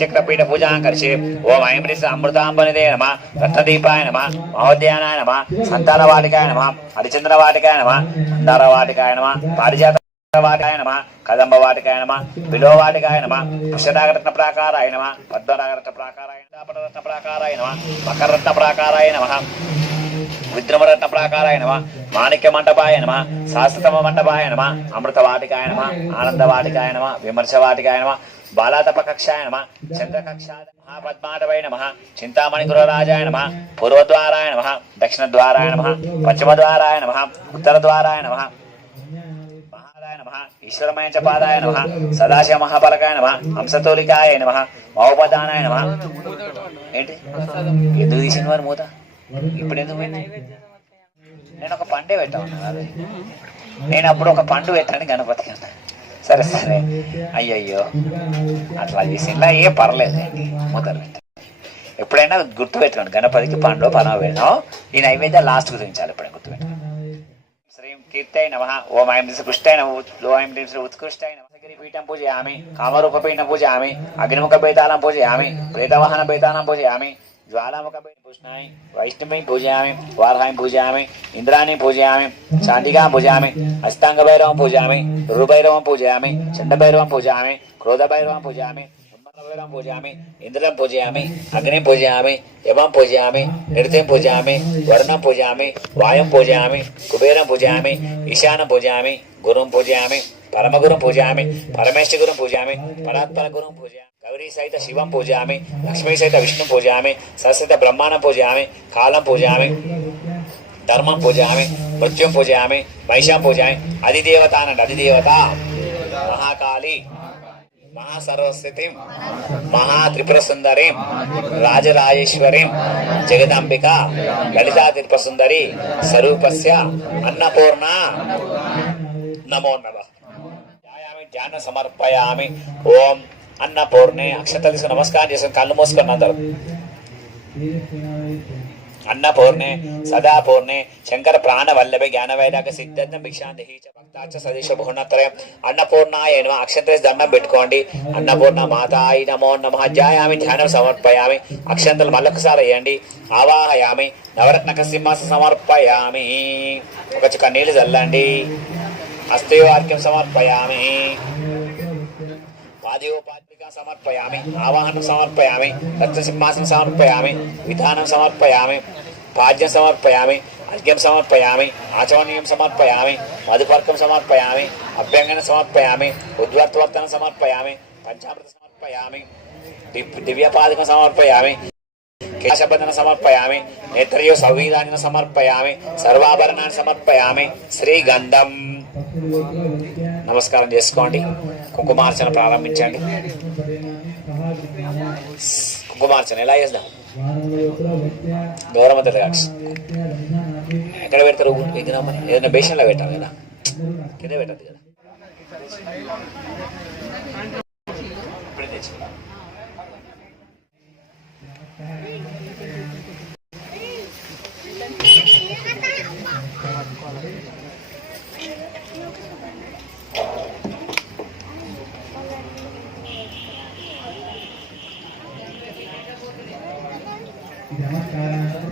చక్రపీఠ పూజాం కరిషే ఓం ఐం శ్రీ అమృతాంబనిదే నమ రత్నదీపాయ నమ మహోద్యానాయ నమ సంతాన వాటికాయ నమ హరిచంద్ర వాటికాయ నమ మందార వాటికాయ నమ పారిజాత వాటికాయ నమ కదంబ వాటికాయ నమ బిలో వాటికాయ నమ పుష్యనాగరత్న ప్రాకారాయ నమ పద్మనాగరత్న ప్రాకారాయ రత్న ప్రాకారాయ నమ మకరరత్న ప్రాకారాయ నమ విద్రమరత్న ప్రాకారాయ నమ మాణిక్య మండపాయ నమ శాశ్వతమ మండపాయ నమ అమృత వాటికాయ నమ ఆనంద వాటికాయ నమ విమర్శ వాటికాయ నమ బాలాతప కక్షాయ నమ చంద్రకక్షా మహాపద్మాటవై నమ చింతామణి గురరాజాయ నమ పూర్వద్వారాయ నమ దక్షిణద్వారాయ నమ పశ్చిమద్వారాయ నమ ఉత్తరద్వారాయ నమ మహారాయ నమ ఈశ్వరమయ పాదాయ నమ సదాశివ మహాపలకాయ నమ హంసతోలికాయ నమ మహోపదానాయ నమ. ఏంటి? ఎందుకు తీసింది మరి మూత? ఇప్పుడు ఎందుకు పోయింది? నేను ఒక పండే పెట్టా నేను అప్పుడు ఒక పండు పెట్టాను గణపతికి అన్న సరే సరే. అయ్యయ్యో. అట్లా చేసిందా? ఏ పర్లేదు. మూతలు ఎప్పుడైనా గుర్తు పెట్టుకోండి గణపతికి పండు పనవ పెడతాం ఈ నైవేద్యం లాస్ట్ గుర్తించాలి ఎప్పుడైనా గుర్తు పెట్టుకోండి శ్రీం కీర్తయ నమ. ఓం ఐం శ్రీ కృష్టాయ నమ లో ఐం శ్రీ ఉత్కృష్టాయ నమ. పీఠం పూజయామి. కామరూప పీఠం పూజయామి. అగ్నిముఖ బేతాళం పూజయామి. ప్రేతవాహన బేతాళం పూజయామి. జ్వాలాముఖ పుష్ణాయి వైష్ణవి పూజయామి వారాహం పూజయామి ఇంద్రాణి పూజయామి శాంతిగా పూజయామి అష్టాంగ భైరవం పూజయామి రుభైరవం పూజయామి చండభైరవం పూజయామి క్రోధ భైరవం పూజయామి భైరవం పూజయామి ఇంద్రం పూజయామి అగ్నిం పూజయామి యమం పూజయామి నృత్యం పూజయామి వర్ణం పూజయామి వాయం పూజయామి కుబేరం పూజయామి ఈశానం పూజయామి గురుం పూజయామి పరమగురుం పూజయామి పరమేశ్వర గురుం పూజయామి పరాత్పర గురుం పూజయామి గౌరీ సహిత శివం పూజయామి లక్ష్మీ సహిత విష్ణు పూజయామి సరస్వత బ్రహ్మాండం పూజయామి కాలం పూజయామి ధర్మం పూజయామి మృత్యుం పూజయామి మహిషాం పూజయామి అధిదేవత అనండి అధిదేవత మహాకాళి మహాసరస్వతిం మహాత్రిపుర సుందరీం రాజరాజేశ్వరీం జగదాంబిక లలితా త్రిపుర సుందరి స్వరూపస్య అన్నపూర్ణ నమో నమ ధ్యాయామి ధ్యాన సమర్పయామి అన్న అన్నపూర్ణే అక్షతలు తీసుకుని నమస్కారం చేసుకుని కళ్ళు మూసుకొని అందరు. సదా పూర్ణే శంకర ప్రాణ వల్లభే జ్ఞాన వైరాగ సిద్ధార్థం భిక్షాంతి భక్తాచ సదేశ భువనత్రయం అన్నపూర్ణ నమ అక్షంతరేసి దండం పెట్టుకోండి. అన్నపూర్ణ మాతాయి నమో నమ జాయామి ధ్యానం సమర్పయామి. అక్షంతలు మళ్ళొకసారి వేయండి. ఆవాహయామి నవరత్నక సింహాస సమర్పయామి. ఒక చుక్క నీళ్ళు చల్లండి. హస్తయోవాక్యం సమర్పయామి. పాదయోపాత్మిక సమర్పయామి ఆవాహనం సమర్పయామి రత్నసింహాసనం సమర్పయామి విధానం సమర్పయామి పాద్యం సమర్పయామి అర్ఘ్యం సమర్పయామి ఆచమనీయం సమర్పయామి మధుపర్కం సమర్పయామి అభ్యంగన సమర్పయామి ఉద్వర్తవర్తనం సమర్పయామి పంచామృత సమర్పయామి దివ్యపాదకం సమర్పయామి కేశబంధన సమర్పయామి నేత్రయో సంవిధానం సమర్పయామి సర్వాభరణాన్ని సమర్పయామి శ్రీగంధం. నమస్కారం చేసుకోండి. కుంకుమార్చన ప్రారంభించండి. కుంకుమార్చన ఎలా చేద్దాం? గౌరవ గాడ్స్ ఎక్కడ పెడతారు? విగ్రహం ఏదైనా బేషన్లో పెట్టాలి కదా. కింద పెట్టద్దు కదా. ఇప్పుడే తెచ్చి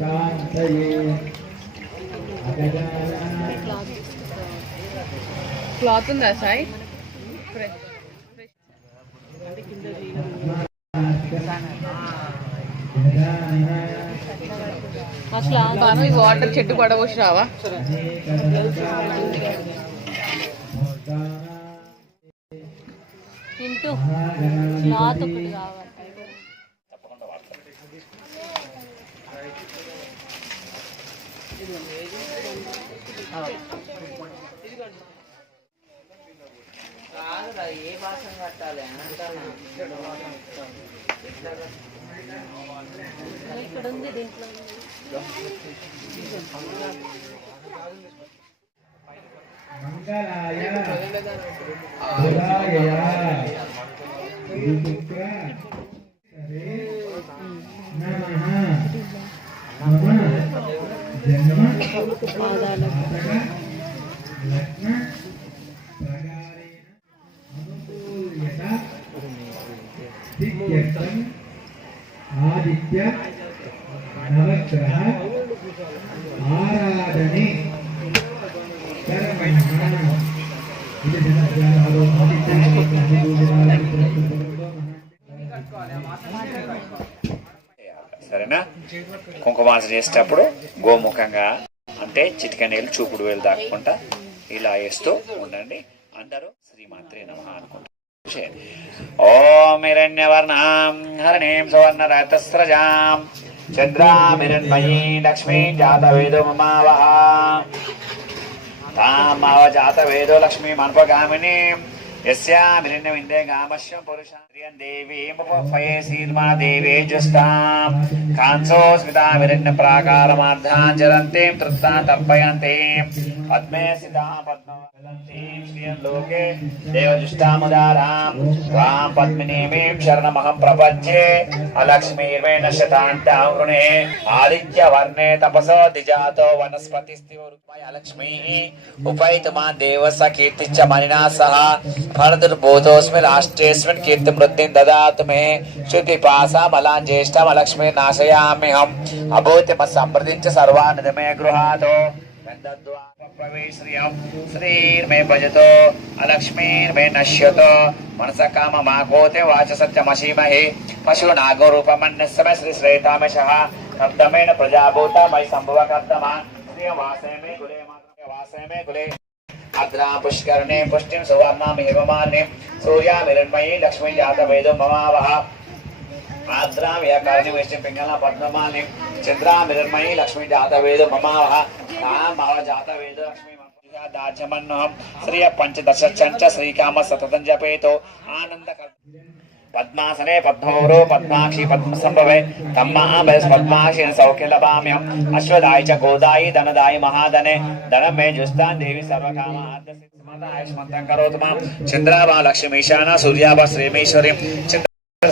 శాంతయే. క్లాత్ ఉందా సాయి? అసలు బాను ఈ వాటర్ చెట్టు పడబోసి రావా? తింటూ క్లాత్ ఒకటి కావాలి ఇక్కడ ఉంది దీంట్లో మంగళాయ. బుధాయ శుక్ర నమః. ఆదిత్య నవగ్రహ ఆరాధనే కర్మణ్య ఇది దినగ్రహాలు ఆదిత్య సరేనా కుంకుమార్చన చేసేటప్పుడు గోముఖంగా అంటే చిటిక నీళ్ళు చూపుడు వేలు దాక్కుంటా ఇలా వేస్తూ ఉండండి. అందరూ శ్రీమాత్రే నమ అనుకుంటారు చేయండి. హరణీం సువర్ణ రతస్రజాం చంద్రామిరణ్మయీ లక్ష్మీ జాతవేదో మమావహ తామావ జాతవేదో లక్ష్మీ మనపగామిని यस्याभिर्नविन्देगामश्यं पुरुषां प्रियं देवीमुपफये सीर्मा देवे जुष्टां कांसोऽस्मिताभिरन्नप्राकारमार्धाञ्जलन्तीं तृप्तां तर्पयन्तीं पद्मे सितां पद्मवलन्तीं श्रियं लोके देवजुष्टामुदारां त्वां पद्मिनीमीं शरणमहं प्रपद्ये अलक्ष्मीर्वे नशतान्तावृणे आदित्यवर्णे तपसो दिजातो वनस्पतिस्तिवरुपय अलक्ष्मीः उपैतुमा देवसकीर्तिश्च मनिना सह फणदुर्बोधोऽस्मि राष्ट्रेऽस्मिन् कीर्तिमृद्धिं ददातु मे श्रुतिपासामलान् ज्येष्ठामलक्ष्मी नाशयाम्यहम्। अभूतिमत्समृद्धिं च सर्वानिमे गृहातो। प्रवेश्रियं श्रीर्मे भजतो नश्यतो। कर्तमेन मे कुले वासे में ప్రజాభూత మై సంభవ కర్తమ శ్రీ వాసే మే కులే మాత్రే వాసే మే కులే అద్రా పుష్కరణే పుష్టిం సువర్ణాం హేమమాలిని సూర్యామిరణ్మయీ లక్ష్మీ జాత వేదో మమావహ ఆద్రాం ఏకాని వేష్యం పింగళ పద్మమాలిని చంద్రామిరణ్మయీ లక్ష్మీ జాత పద్మాసనే పద్మౌరో పద్మాక్షి పద్మ సంభవే తమ్మా పద్మాక్షి సౌఖ్య లభామ్యం అశ్వదాయి చ గోదాయి ధనదాయి మహాధనే ధనం మే జుస్తాన్ దేవి సర్వకామ ఆయుష్మంతం కరోతు మాం చంద్రాభా లక్ష్మీశాన సూర్యాభ శ్రీమేశ్వరి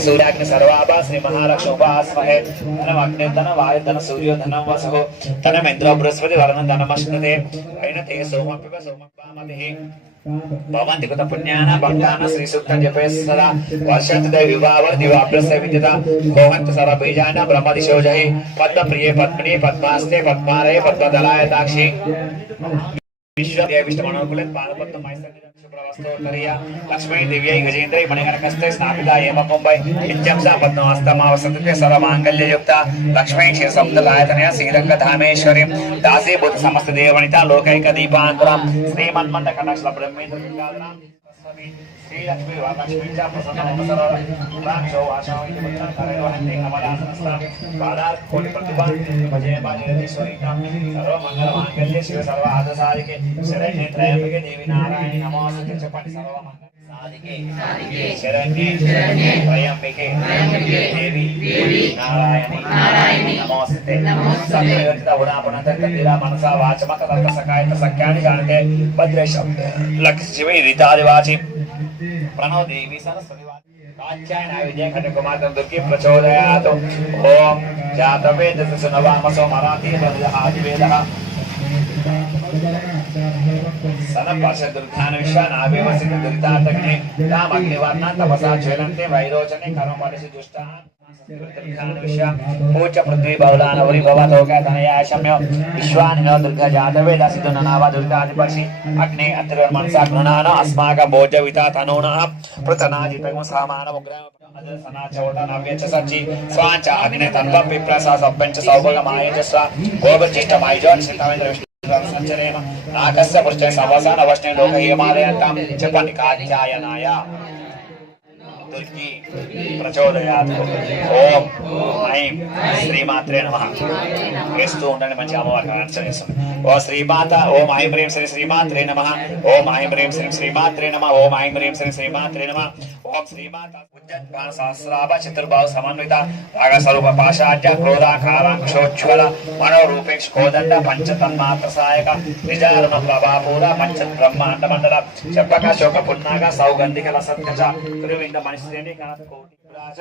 సూర్యాగ్ని సర్వాభా శ్రీ మహాలక్ష్మి ఉపాస్మహే ధనం అగ్ని ధన వాయు ధన ధనం వసో ధనం ఇంద్రో బృహస్పతి వరుణ ధనమశ్నుతే అయిన తే సోమపివ సోమపామతి. భవంతి కృత పుణ్యాన భక్తాన శ్రీ సూక్తం జపే సదా. వర్షంతదే వివాహ దివాభ్యస్య విద్యత. భవంతి సర్వ బీజాన బ్రహ్మ దిశోజహి పద్మ ప్రియ పద్మిని పద్మాస్తే పద్మాలయ పద్మదలాయ దాక్షి. విశ్వదేవ విష్ణుమనోకులే పాదపద్మ మైసన్నిధం శుభ్రవస్తోత్తరీయ లక్ష్మీ దివ్యై గజేంద్రై మణిగణకస్తే స్నాపిత ఏమకుంభై నిత్యం సా పద్మహస్తమావసంతే సర్వమాంగళ్యయుక్త లక్ష్మీ క్షీరసముద్రలాయతనయ శ్రీరంగ ధామేశ్వరి దాసీభూత సమస్త దేవనిత లోకైక దీపాంకురం శ్రీమన్మంత కటాక్షల బ్రహ్మేంద్ర श्रीलक्ष्मी वालक्ष्मी च प्रसन्नमसरक्षो वाचामि अमरासनस्थां कालाकोटिप्रतिपाद्य भजे बालनिरतीश्वरीकां सर्वमङ्गलमाङ्गल्ये शिव सर्वादसादिके शरण्ये त्रयम्बके देवि नारायणि नमोऽस्तु च पठि सर्वमङ्गल साधिके शरण्ये त्रयम्बके नारायणी। नमोस्ते। सत्योजित होना पुनः तेरा मनसा वाचम तदर्थ सकाय तसख्यानि जानते भद्रे शब्द लक्ष्मी रीतादिवाचि प्रणव देवी सरस्वती कात्यायनाविजय खटकुमार्गं दुर्गे प्रचोदयात् ॐ जातवेदस सुनवामसो मराठी वदः आदिवेदः सनपाश दुर्धान विश्वानाभिवसित दुर्दातग्ने तामग्निवर्णान्तपसा ज्वलन्ते वैरोचने कर्मपरिषि दुष्टान् पूच पृथ्वी बहुलान वरी भवतोका धनया शम्य विश्वानिनो दुर्गा जातवे दसितो ननावा दुर्गाधिपति अग्ने अत्रिवर्मनसा गृणान अस्माक भोजविता तनूनः पृतनाजितगम सामान उग्रम सनाचोटा नव्य च सच्चि स्वाच अग्ने तन्व विप्रसा सब्बंच सौभगमाय च स्वा गोबचिष्टमायजोन सितावेन्द्र विष्णु संचरेम नाकस्य पुष्टे सवसान अवश्ने लोक हिमालयन्तां च पनिकाध्यायनाय దుర్గి ప్రచోదయాత్ ఓం ఐం శ్రీమాత్రే నమ వేస్తూ ఉండండి మంచి అమ్మవారికి అర్చన చేస్తుంది ఓ శ్రీమాత ఓం ఐం హ్రీం శ్రీ శ్రీమాత్రే నమ ఓం ఐం హ్రీం శ్రీ శ్రీమాత్రే నమ ఓం ఐం హ్రీం శ్రీ శ్రీమాత్రే నమ ఓం శ్రీమాత ఉజ్జత్పాన సహస్రాభ చతుర్భావ సమన్విత రాగస్వరూప పాశాఢ్య క్రోధాకారాంక్షోజ్వల మనోరూపేక్ష కోదండ పంచతన్మాత్ర సహాయక నిజారమ ప్రభాపూర పంచ బ్రహ్మాండ మండల చెప్పక శోక పున్నాగ సౌగంధిక లసత్కజ త్రివింద మనిశ్రేణి కోటి విరాజ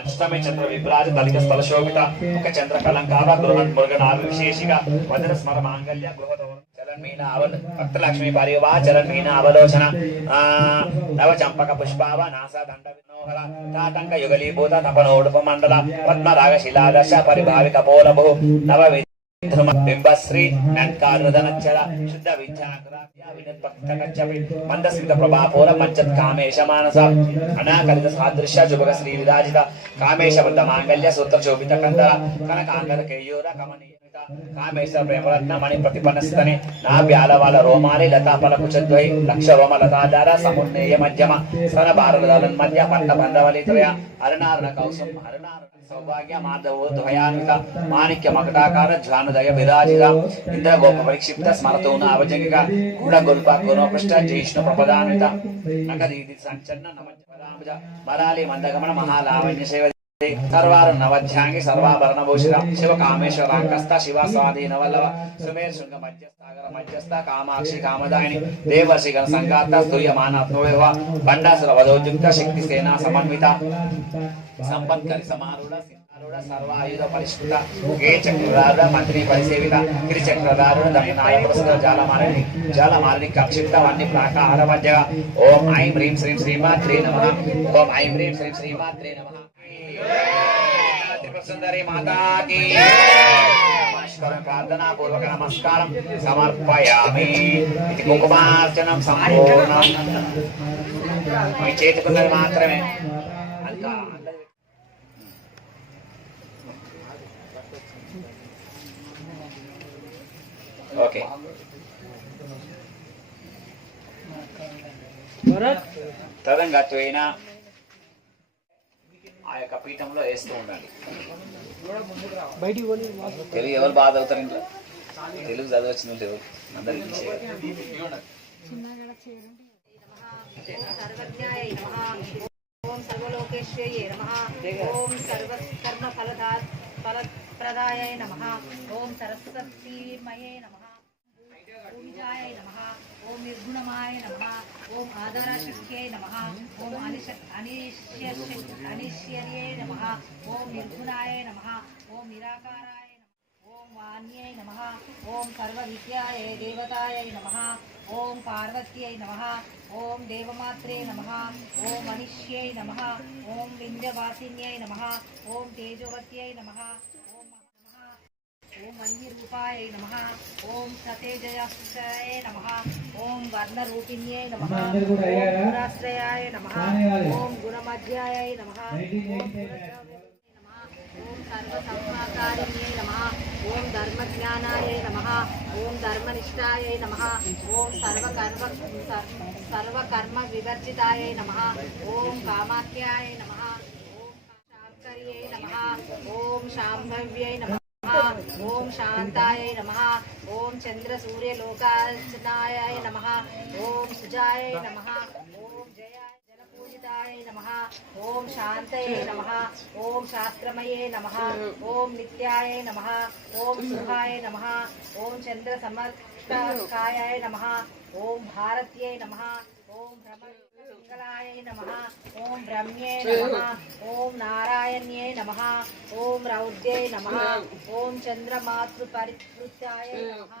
అష్టమి చంద్ర విభ్రాజ దళిత స్థల శోభిత ముఖ చంద్ర కలంకార గృహ మురుగనాభ విశేషిక వదన స్మర మాంగళ్య గృహ భక్తలక్ష్మి పరివా అవలోచన నవ చంపక పుష్పావ నాస దండ వినోహర తాటంక యుగలీభూత తపనోడుప మండల శిలాదశ నవ బింబశ్రీ నంకారుదనచ్చల శుద్ధ మందస్మిత పంచత్ కామేశ మానస అనాకలిత సాదృశ్య శుభగ శ్రీ విరాజిత కామేశ మాంగళ్య సూత్ర శోభిత కందర కనకాంగద కేయూర కమనీయ కామేశ ప్రేమరత్న మణి ప్రతిపన్నస్తని నా బ్యాలవాల రోమాలి లతాఫలకు చద్వై లక్ష రోమ లతాధార సమున్నేయ మధ్యమ సర భారత మధ్య పట్ట బంధవలి త్రయ అరుణారుణ కౌసం అరుణారుణ సౌభాగ్య మాధవో ద్వయాన్విత మాణిక్య మకటాకార జ్వానుదయ విరాజిత ఇంద్ర గోప పరిక్షిప్త స్మరతోన అవజంగిక గుణ గొల్ప గుణోపృష్ట జైష్ణు ప్రపదాన్విత నగదీది సంచన్న నమజ మరాలి మందగమన మహాలావణ్య సేవ సర్వారు నవధ్యాంగి సర్వాభరణ భూషిత శివ కామేశ్వరాంకస్త శివ స్వాధీన వల్లవ సుమేర్ శృంగ మధ్యస్థాగర మధ్యస్థ కామాక్షి కామదాయిని దేవర్షి గణ సంగాత స్తూయమానాత్మవేవ బండాసుర వధోద్యుక్త శక్తి సేనా సమన్విత సంపత్కరి సమారూఢ సింహారూఢ సర్వాయుధ పరిష్కృత ఏ చక్రధారుడ మంత్రి పరిసేవిత గిరి చక్రధారుడ దయనాయ పురస్కర జాలమాలని జాలమాలని కక్షిప్త వన్ని ప్రాకార మధ్య ఓం ఐం హ్రీం శ్రీం శ్రీమాత్రే నమ. ఓం ఐం హ్రీం శ్రీం శ్రీమాత్రే నమ త్రిపుర సుందరి మాతాకి నమస్కారం ప్రార్థనా పూర్వక నమస్కారం సమర్పయామి ఇది కుంకుమార్చనం సంపూర్ణం మీ చేతికున్నది మాత్రమే అంతా అందరి ఓకే తదంగత్వైన ఆ యొక్క పీఠంలో వేస్తూ ఉండాలి. తెలుగు ఎవరు బాధ అవుతారు ఇంట్లో? తెలుగు చదవచ్చిన లేవు నమః ఓం సర్వలోకేశ్వర్యై నమః. ఓం సర్వకర్మఫలదా ఫలప్రదాయ నమః. ఓం సరస్వతీమయే నమః. పూజాయ నమః ఓం నిర్గుణమాయ నమ ఓం ఆధారశక్త్యై నమః ఓం అనిశ అనిశ్య అనిశ్యర్యై నమః ఓం నిర్గుణాయ నమః ఓం నిరాకారాయ ఓం వాణ్యై నమః ఓం సర్వవిద్యాయ దేవతాయై నమః ఓం పార్వత్యై నమః ఓం దేవమాత్రే నమః ఓం మనిష్యై నమః ఓం వింధ్యవాసిన్యై నమః ఓం తేజోవత్యై నమః ఓం మన్యరూపాయ నమః. ఓం సతేజయాయ నమః. ఓం వర్ణరూపిణ్యై నమః? గుణాశ్రయాయ నమః. ఓం గుణమధ్యాయ నమః. ఓం సర్వసంహాకారిణ్యై నమః. ఓం ధర్మజ్ఞానాయ నమః. ఓం ధర్మనిష్టాయ నమః. ఓం సర్వకర్మ సర్- సర్వకర్మ వివర్జితాయ నమః. ఓం కామాఖ్యాయ నమః. ఓం శాంకర్యై నమః. ఓం శాంభవ్యై నమః. ఓం శాంతాయ నమః ఓం చంద్ర సూర్య లోకార్చనాయ నమః ఓం సుజాయ నమః ఓం జయాయ జలపూజితాయ నమః ఓం శాంతయే నమః ఓం శాస్త్రమయే నమః ఓం నిత్యాయ నమః ఓం శుభాయ నమః ఓం చంద్ర సమర్థకాయ నమః ఓం భారత్యై నమః ఓం భ్రమలాయ నమః ఓం బ్రహ్మ్యే నమః ఓం నారాయణ్యే నమః ఓం రౌద్యై నమః ఓం చంద్రమాతృ పరికృత్యాయ నమః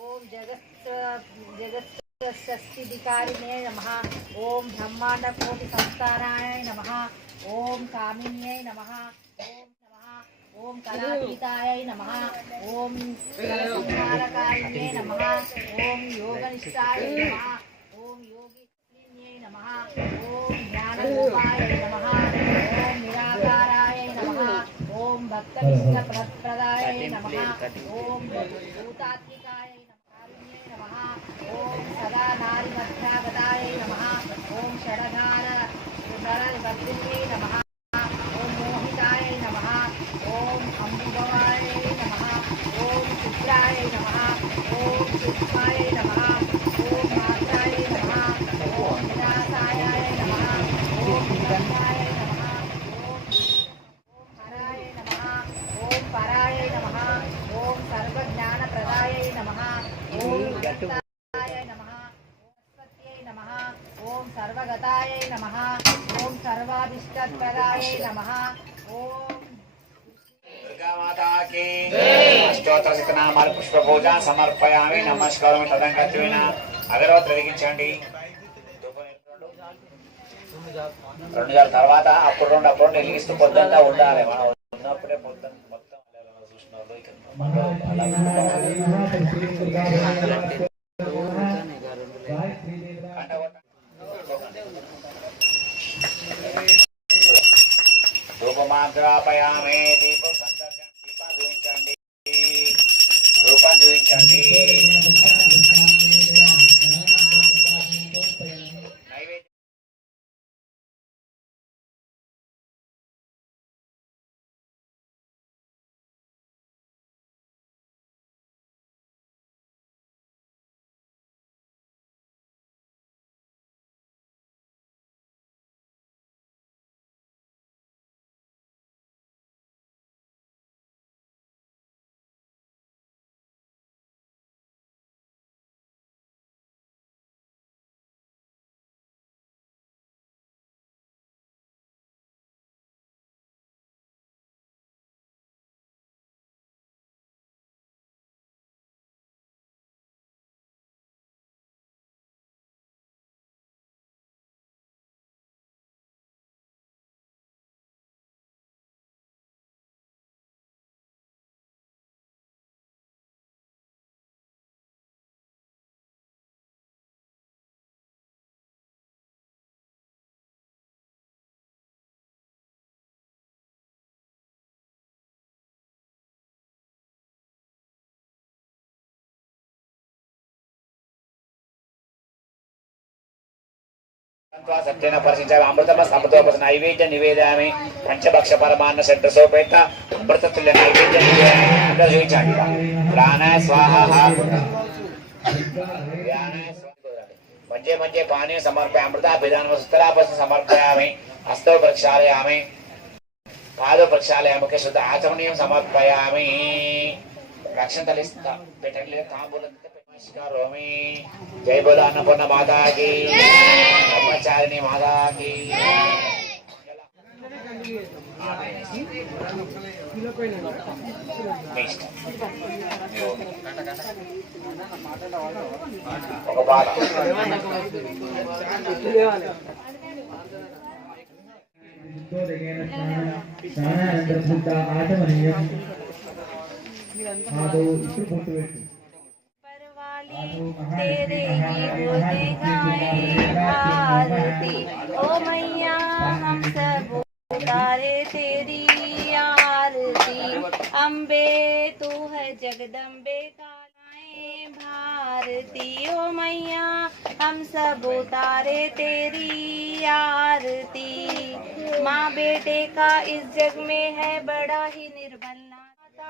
ఓం జగత్ జగత్ షష్ఠిధికారిణే నమః ఓం బ్రహ్మాండ కోటి సంస్థానాయ నమః ఓం కామిన్యై నమః ఓం నమః ఓం కళాతీతాయ నమః ఓం సంహారకారిణ్యే నమః भक्तप्रदाय नमः ॐ भूतात्मिकाय नमः ॐ सदा नारिमध्यागताय नमः ॐ षडधार शरणभक्तिने नमः ॐ मोहिताय नमः ॐ अम्बुभवाय नमः ॐ चित्राय नमः ॐ चित्पाय ఓం సర్వగతాయై నమః ఓం సర్వాభిష్టప్రదాయై నమః ఓం దుర్గామాతాకి అష్టోత్తర శతనామాల పుష్ప పూజ సమర్పయామి నమస్కారం తదంకత్వైన అగరవత్తి వెలిగించండి రెండు గంటల తర్వాత అప్పుడు రెండు అప్పుడు రెండు వెలిగిస్తూ పొద్దుంతా ఉండాలి. మనం ఉన్నప్పుడే పొద్దున్న మొత్తం అలా చూసిన आघ्रापयामेति సత్యన పరిశీలించాలి అమృతమ సమతోపస నైవేద్య నివేదామి పంచభక్ష పరమాన్న సెంటర్ సోపేత అమృత నైవేద్య నివేదామి ఇంకా ప్రాణాయ స్వాహ. ధ్యానాయ స్వాహ. మధ్య మధ్య పానీయం సమర్పయ అమృత పిదాన సుతరాపస సమర్పయామి. హస్తో ప్రక్షాళయామి. పాదో ప్రక్షాళయామి. ఓకే శుద్ధ ఆచమనీయం సమర్పయామి. రక్షణ తలిస్తా. పెట్టలేదు తాంబూలం నమస్కారోమి జై బోలో అన్నపూర్ణ మాతాకి బ్రహ్మచారిణి మాతాకి మీ ఇష్టం. ఒక బాధ స్నానానంతరం శుద్ధ ఆచమనీయం ఆదో ఇప్పుడు పొట్టు పెట్టు. तेरे ही गाए आरती। ओ मैया, हम सब उतारे तेरी आरती। अम्बे तू है जगदम्बे कालाए भारती। ओ मैया, हम सब उतारे तेरी आरती। माँ बेटे का इस जग में है बड़ा ही निर्बल।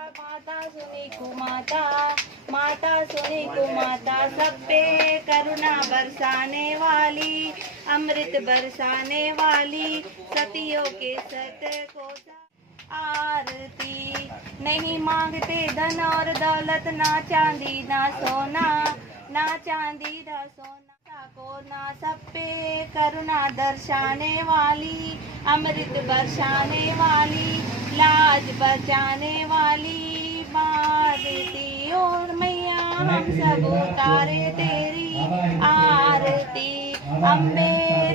माता माता सुनी कुमाता, माता सुनी कुमाता, सब पे करुणा बरसाने वाली, अमृत बरसाने वाली, सतियों के सत को आरती नहीं मांगते धन और दौलत, ना चांदी, ना सोना, ना चांदी, ना सोना। को ना सब पे करुणा दर्शाने वाली, अमृत बरसाने वाली, लाज बचाने वाली भारती और मैया, हम सब उतारे तेरी आरती। अम्बे,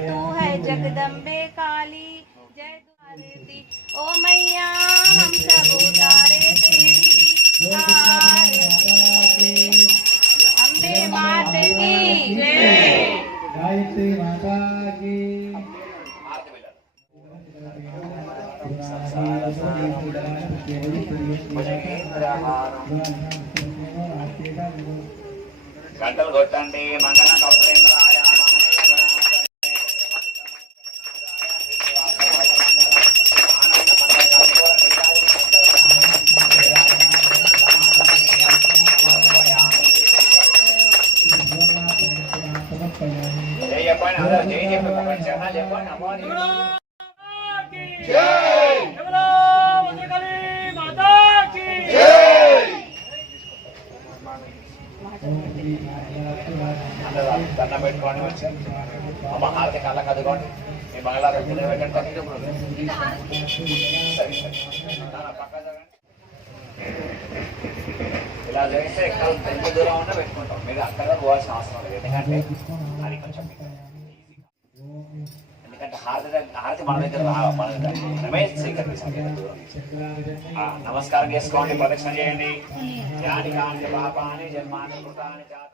तू है जगदम्बे काली, जय भारती ओ मैया, हम सब उतारे तेरी आरती। अम्बे, मात की जय। గాయత్రి మాతాకి గంటలు కొట్టండి మంగళం కౌశలేంద్రాయ అమ్మ హారతి కళ్ళకి అదుకోండి మీ బంగ్లాలో పెట్టండి ఇలా చేస్తే ఎక్కడ ఎంత దూరం ఉన్నా పెట్టుకుంటాం మీరు అక్కడ పోవాల్సిన అవసరం లేదు ఎందుకంటే అది కొంచెం ఎందుకంటే హారతి హారతి మన దగ్గర మన దగ్గర మనమే స్వీకరించాలి నమస్కారం చేసుకోండి ప్రదక్షిణ చేయండి. యాని కాని పాపాని జన్మాని కృతాని జాత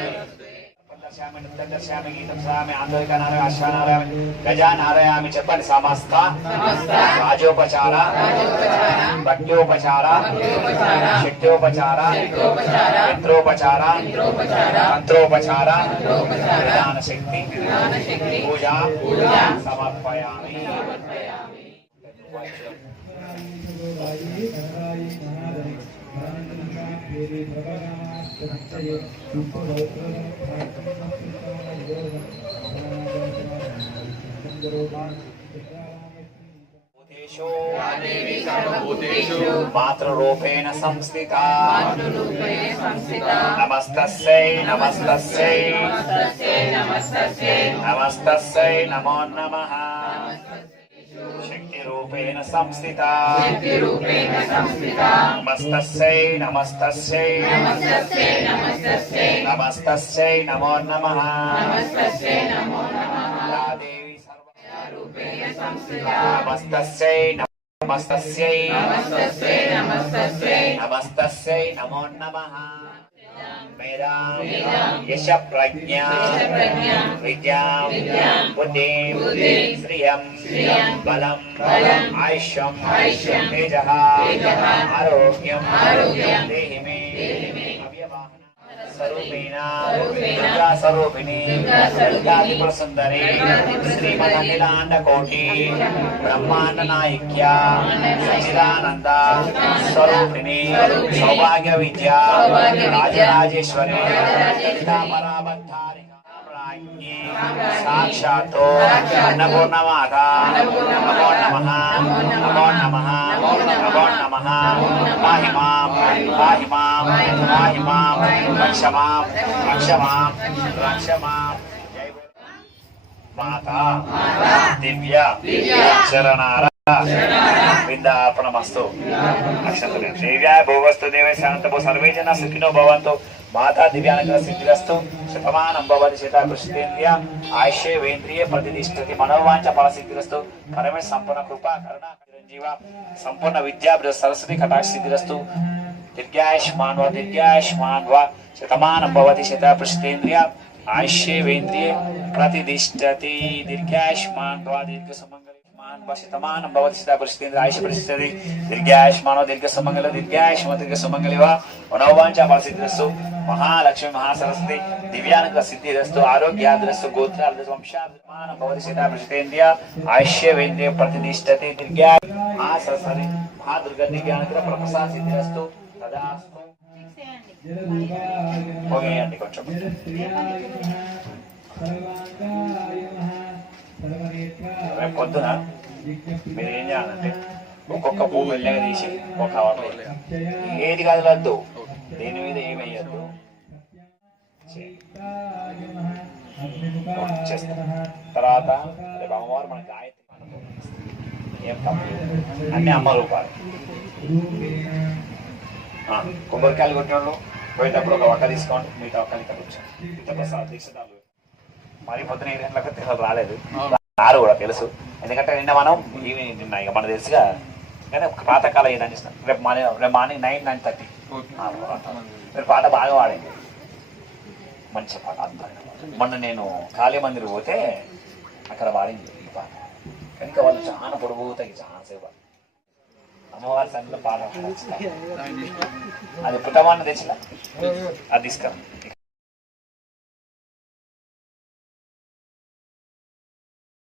దర్శయామి నృత్యం దర్శయామి గీతం దర్శయామి ఆందోళిక నారాయణ అశ్వనారాయణ గజా నారాయణ చెప్పండి సమస్త రాజోపచార భక్త్యోపచార శక్త్యోపచార మిత్రోపచార మంత్రోపచార విధాన శక్తి పూజ సమర్పయామి భూతేషు మాతృరూపేణ సంస్థిత. నమస్తస్యై నమస్తస్యై నమస్తస్యై నమో నమః. శక్తిరూపేణ సంస్థిత. నమస్తస్యై నమస్తస్యై నమస్తస్యై నమో నమః. సర్వ నమస్తస్యై నమస్తస్యై నమస్తస్యై నమో నమః మేధాం యశ ప్రజ్ఞా విద్యాం బుద్ధిం శ్రియం బలం ఆయుష్యం తేజ ఆరోగ్యం దేహి మే స్వరూపేణ దుర్గా స్వరూపిణి దుర్గాదిపుర సుందరి శ్రీమదఖిలాండ కోటి బ్రహ్మాండ నాయిక్య సచిదానంద స్వరూపిణి సౌభాగ్య విద్య రాజరాజేశ్వరి? ప్రాజ్ఞి సాక్షాత్తు అన్నపూర్ణమాత నమో నమ నమో నమ నమో నమ పాహి మాం పాహి మాం పాహి మాం రక్ష మాం రక్ష మాం రక్ష మాం మాత దివ్య శరణార విందార్పణమస్తు అక్షంతలే దేవ్యాయ భోగస్తు దేవే శాంతభో సర్వే జన సుఖినో భవంతు మాతా దివ్యానుగ్రహ సిద్ధిరస్తు శతమానం భవతి శత కృష్ణేంద్రియ ఆయుష్యే వేంద్రియ ప్రతిష్టతి మనోవాంఛ ఫల సిద్ధిరస్తు పరమే సంపూర్ణ కృపా కరుణ చిరంజీవ సంపూర్ణ విద్యా సరస్వతి కటాక్ష సిద్ధిరస్తు దీర్ఘాయుష్మాన్ వా దీర్ఘాయుష్మాన్ వా శతమానం భవతి శత పృష్ఠేంద్రియ ఆయుష్యే వేంద్రియే ప్రతిష్టతి దీర్ఘాయుష్మాన్ వా దీర్ఘ సుమంగ వా భవతి శత పృష్ఠేంద్ర ఆయుష్ ప్రతిష్టతి దీర్ఘాయుష్మానో దీర్ఘ సుమంగళ దీర్ఘాయుష్మ దీర్ఘ మనోవాంఛ మహాలక్ష్మి మహాసరస్వతి దివ్యానుగ్రహ సిద్ధిరస్తు ఆరోగ్యాద్రస్తు గోత్రాద్రస్తు వంశాభిమానం భవతి శత పృష్ఠేంద్రియ ఆయుష్య వేంద్రియ ప్రతిష్టతి దీర్ఘా మహాసరస్వతి మహాదుర్గ దివ్యానుగ్రహ ప్రసాద సిద్ధిరస్తు తదాస్తు పోగేయండి కొంచెం రేపు పొద్దున మీరు ఏం చేయాలంటే ఒక్కొక్క పువ్వు మెల్లగా తీసి ఒక కవర్లో. ఏది కదలద్దు దేని మీద ఏమి వేయద్దు చేస్తాం తర్వాత రేపు అమ్మవారు మన గాయత్రి ఏం. అన్ని అమ్మ రూపాలు. కొబ్బరికాయలు కొట్టినోళ్ళు పోయేటప్పుడు ఒక ఒక్క తీసుకోండి. మిగతా ఒక్క ఇక్కడ కూర్చోండి. మిగతా ప్రసాద్ దీక్ష మరి పొద్దున ఏడు గంటలకు రాలేదు. రారు కూడా తెలుసు. ఎందుకంటే నిన్న మనం ఈవినింగ్ నిన్న ఇక మనకు తెలుసుగా కానీ ఒక పాతకాలం ఏదని రేపు మార్నింగ్ రేపు మార్నింగ్ నైన్ నైన్ థర్టీ మీరు పాట బాగా పాడింది మంచి పాట అంతా మొన్న నేను కాళీ మందిర్ పోతే అక్కడ పాడింది ఈ పాట. కనుక వాళ్ళు చాలా పొడుగుతాయి చాలా సేపు. అమ్మవారి సన్నిలో పాట. అది పుట్టమాన్న తెచ్చినా? అది తీసుకురా.